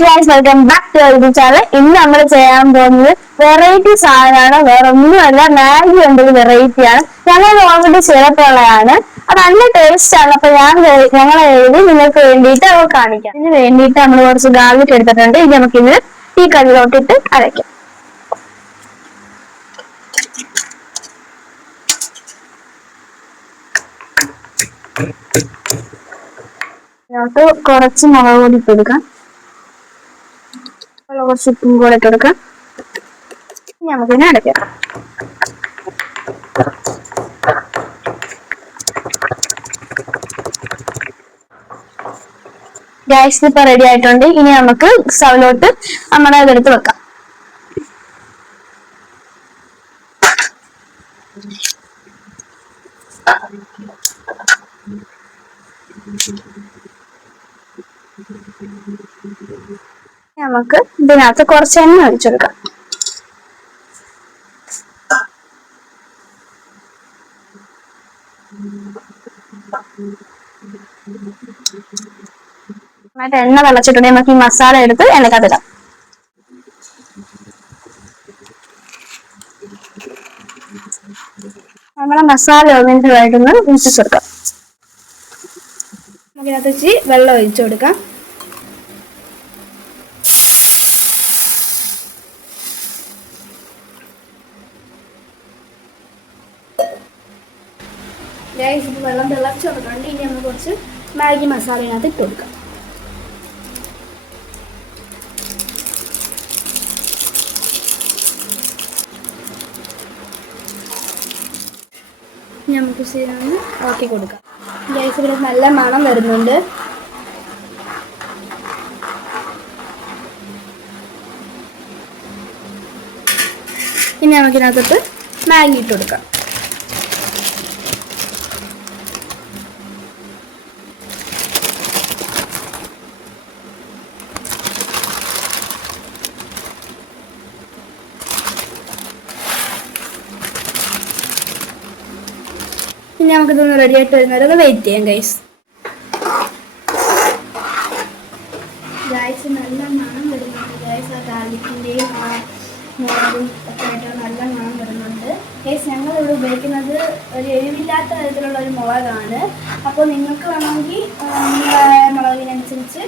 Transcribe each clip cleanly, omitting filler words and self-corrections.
Welcome back to YouTube channel. ഇന്ന് നമ്മൾ ചെയ്യാൻ പോകുന്നത് വെറൈറ്റി സാധനമാണ്. വേറെ ഒന്നുമല്ല, മാഗി എന്തൊരു വെറൈറ്റിയാണ്. ഞങ്ങൾ ഓൾറെഡി ചേർത്തുള്ളതാണ്. അത് നല്ല ടേസ്റ്റ് ആണ്. അപ്പൊ ഞങ്ങളെ എഴുതി നിങ്ങൾക്ക് വേണ്ടിയിട്ട് അവ കാണിക്കാം. ഇതിന് വേണ്ടിയിട്ട് നമ്മൾ കുറച്ച് ഗാർലിക് എടുത്തിട്ടുണ്ട്. ഇത് നമുക്കിന്ന് ഈ കല്ലിലോട്ടിട്ട് അരയ്ക്കാം. ഇതിനകത്ത് കുറച്ച് മുളക് പൊടി ഇട്ട് കൊടുക്കാം. കുറച്ച് ഉപ്പും കൂടെ ഇട്ട് കൊടുക്കാം. നമുക്കിതിനെ അടയ്ക്കാം. ഗ്യാസ് ഇപ്പൊ റെഡി ആയിട്ടുണ്ട്. ഇനി നമുക്ക് സ്റ്റൗവിലോട്ട് നമ്മുടെ ഇതെടുത്ത് വെക്കാം. നമുക്ക് ഇതിനകത്ത് കുറച്ച് എണ്ണ ഒഴിച്ചെടുക്കാം. എണ്ണ തിളച്ചിട്ടുണ്ടെങ്കിൽ നമുക്ക് ഈ മസാല എടുത്ത് എണ്ണക്കകത്തിടാം. നമ്മളെ മസാല ഒന്നിൻ്റെതായിട്ടൊന്ന് മിക്സിച്ചെടുക്കാം. അതിനകത്ത് വെച്ച് വെള്ളം ഒഴിച്ചു കൊടുക്കാം. വെള്ളം തിളച്ചു വന്നിട്ടുണ്ട്. ഇനി നമുക്ക് കുറച്ച് മാഗി മസാല ഇതിനകത്ത് ഇട്ട് കൊടുക്കാം. നമുക്ക് ശരിയാണ് ആക്കി കൊടുക്കാം. ഗ്യാസ് ഇവിടെ നല്ല മണം വരുന്നുണ്ട്. ഇനി നമുക്കിനകത്തോട്ട് മാഗി ഇട്ട് കൊടുക്കാം. ഇനി നമുക്കിതൊന്ന് റെഡി ആയിട്ട് വരുന്നവരെ ഒന്ന് വെയിറ്റ് ചെയ്യാം ഗൈസ്. നല്ല മണം വരുന്നുണ്ട് ഗൈസ്. ആ ഗാർലിക്കിൻ്റെയും ആ മുളകും ഒക്കെ ആയിട്ട് നല്ല മണം വരുന്നുണ്ട് ഗൈസ്. ഞങ്ങളിവിടെ ഉപയോഗിക്കുന്നത് ഒരു എരിവില്ലാത്ത തരത്തിലുള്ള ഒരു മുളകാണ്. അപ്പോൾ നിങ്ങൾക്ക് വേണമെങ്കിൽ നിങ്ങളുടെ മുളകിനനുസരിച്ച്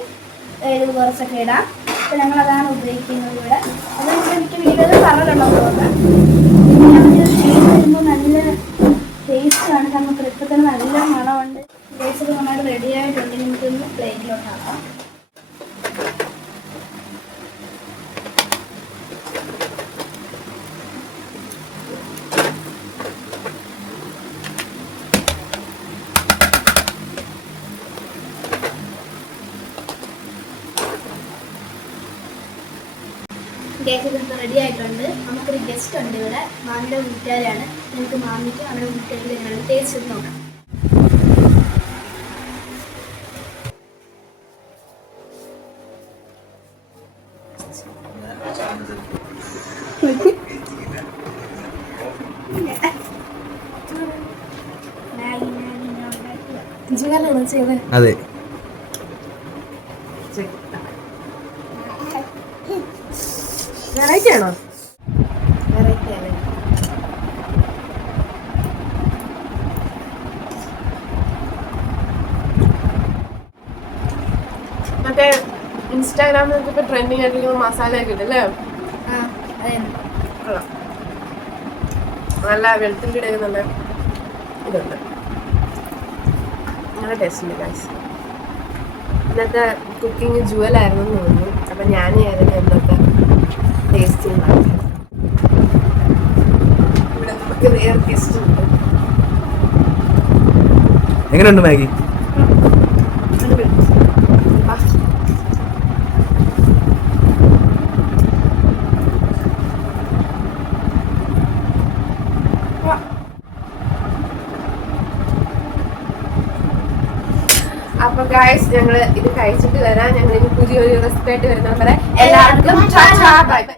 എരിവ് കുറച്ചൊക്കെ ഇടാം. അപ്പോൾ ഞങ്ങളതാണ് ഉപയോഗിക്കുന്നത് ഇവിടെ. അതെനിക്ക് എനിക്ക് വീഡിയോയിൽ പറഞ്ഞിട്ടുണ്ടോ തോന്നുന്നു. വരുമ്പോൾ നല്ല ടേസ്റ്റാണ്. നമുക്ക് ഇപ്പം തന്നെ നല്ല മണമുണ്ട്. ടേസ്റ്റ് നന്നായിട്ട് റെഡി ആയിട്ടുണ്ട്. നമുക്കൊന്ന് പ്ലേറ്റിലോട്ടാക്കാം. കേക്ക് ഇതൊക്കെ റെഡി ആയിട്ടുണ്ട്. നമുക്കൊരു ഗസ്റ്റ് ഉണ്ട് ഇവിടെ. മാമിയുടെ വീട്ടുകാരാണ്. നമുക്ക് മാമിക്ക് അവരുടെ വീട്ടുകാരിൽ എങ്ങനെയാണ് ടേസ്റ്റ് ചെയ്ത് നോക്കാം. അതെ, വെറൈറ്റി ആണോ? വെറൈറ്റി ആണ്. മറ്റേ ഇൻസ്റ്റാഗ്രാമിൽ ഇപ്പൊ ട്രെൻഡിങ് ആയിട്ടിരിക്കുന്ന മസാല ഒക്കെ ഇട്ടല്ലേ? നല്ല വെളുത്തുള്ളിയുടെ നല്ല ഇതുണ്ട്. നല്ല ടേസ്റ്റ് ഉണ്ട് ഗൈസ്. ഇന്നത്തെ കുക്കിംഗ് ജുവലായിരുന്നു തോന്നുന്നു. അപ്പം ഞാൻ അതിന് എന്തൊക്കെ ടേസ്റ്റ് ഇവിടെ നമുക്ക് വേറെ ടേസ്റ്റ് ഉണ്ട്. എങ്ങനെയുണ്ട് മാഗി? അപ്പൊ ഗൈസ് ഞങ്ങൾ ഇത് കഴിച്ചിട്ട് വരാം. ഞങ്ങൾ ഇനി പുതിയൊരു റെസിപ്പി ആയിട്ട് വരുന്ന പോലെ എല്ലാവർക്കും ബൈ ബൈ.